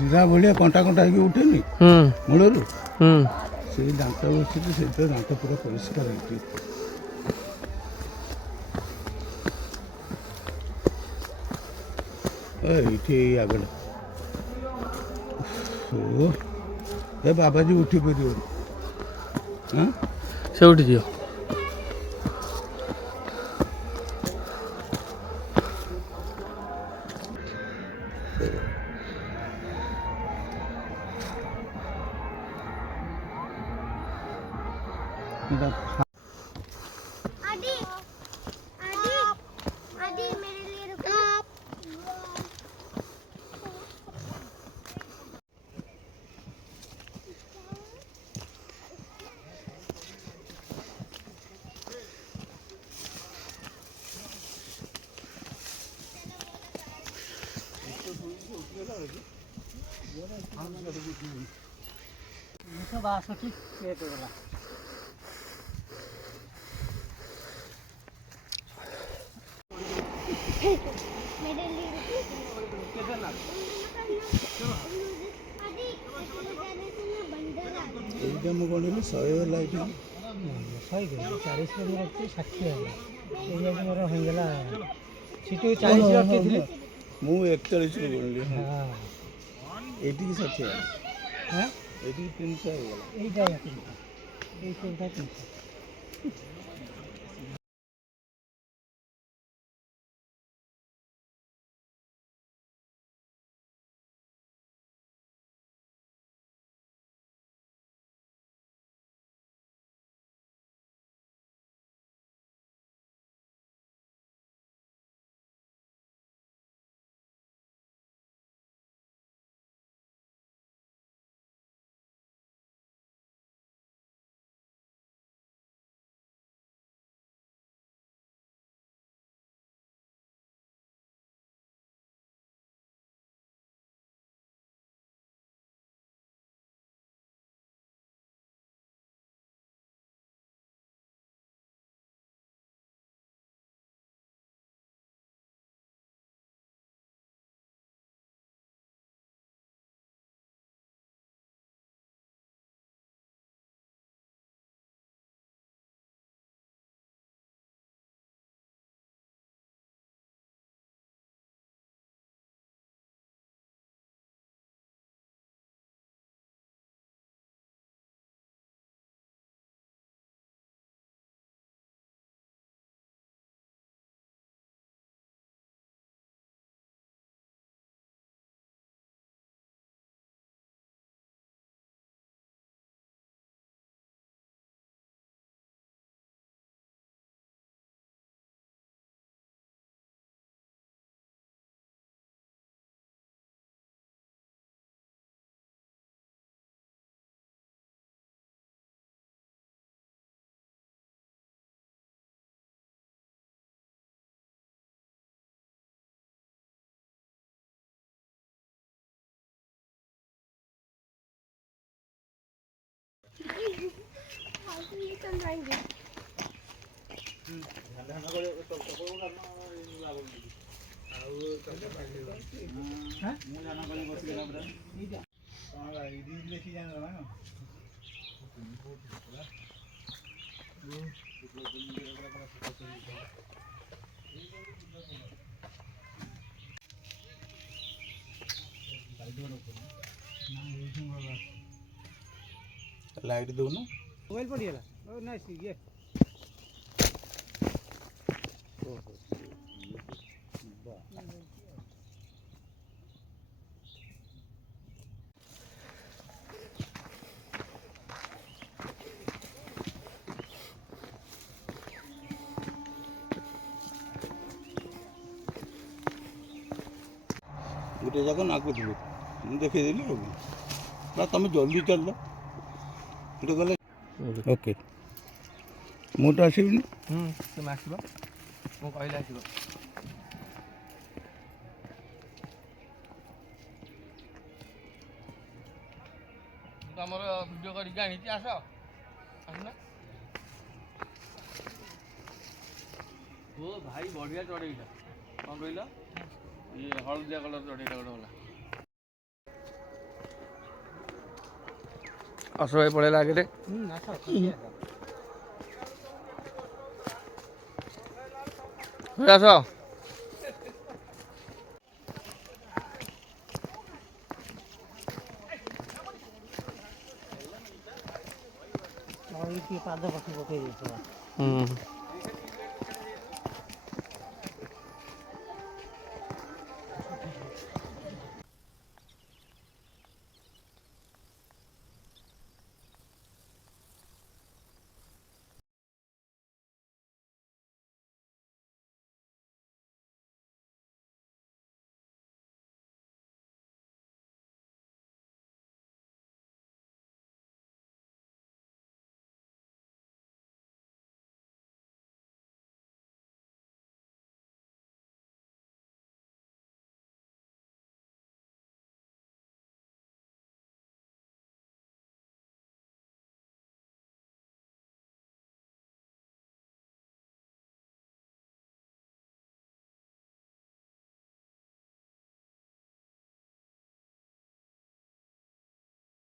ଜିରା ଭଳିଆ କଣ୍ଟା କଣ୍ଟା ହେଇକି ଉଠେନି ମୂଳରୁ ସେଇ ଦାନ୍ତ ବସିଛି, ସେଇଥିରେ ଦାନ୍ତ ପୁରା ପରିଷ୍କାର ହେଇଛି। ଏଇଠି ଏଇ ଆଗରେ ଏ ବାବାଜୀ ଉଠି ପାରିବନି, ସେ ଉଠିଯିବ। এইଟା ମୁଁ କ'ଣ 100 ହେଲା, ଏଇଟା 40 ରଖିଛି 60 ହେଲା। ଏଇଆ ମୋର ହେଇଗଲା, ସେଠୁ 40 ରଖିଥିଲି, ମୁଁ 41ରୁ ଗଣିଲି। ଏଇଠିକି 60 ହେଲା, ଏଇଠିକି 300 ହେଇଗଲା। এইটা 300, এই 300। ଲାଇଟ୍ ଦଉନ ମୋବାଇଲ ପଡ଼ିଗଲା ଓ ନାଇଁ ଇଏ ଗୋଟେ ଯାକ ନାଗୁଥିଲୁ ମୁଁ ଦେଖେଇଦେଲି ଆଉ ନା ତମେ ଜଲ୍ଦି ଚାଲ ଗୋଟେ ଗଲେ ଓକେ ମୁଁ ତ ଆସିବିନି ତୁମେ ଆସିବ ମୁଁ କହିଲେ ଆସିବ ତମର ଭିଡ଼ିଓ କରିକି ଆଣିଛି ଆସ ଆସୁନ ଓ ଭାଇ ବଢ଼ିଆ ଚଢ଼େଇଟା କ'ଣ କହିଲ ଇଏ ହଳଦିଆ କଲର୍ ଚଢ଼େଇଟା ଗୋଟେ ଗଲା ଆସ ଭାଇ ପଳେଇଲା ଆଗରେ ଆସ ପାଦ ପକ୍ଷୀ ପକେଇ ଦେଇଥିବ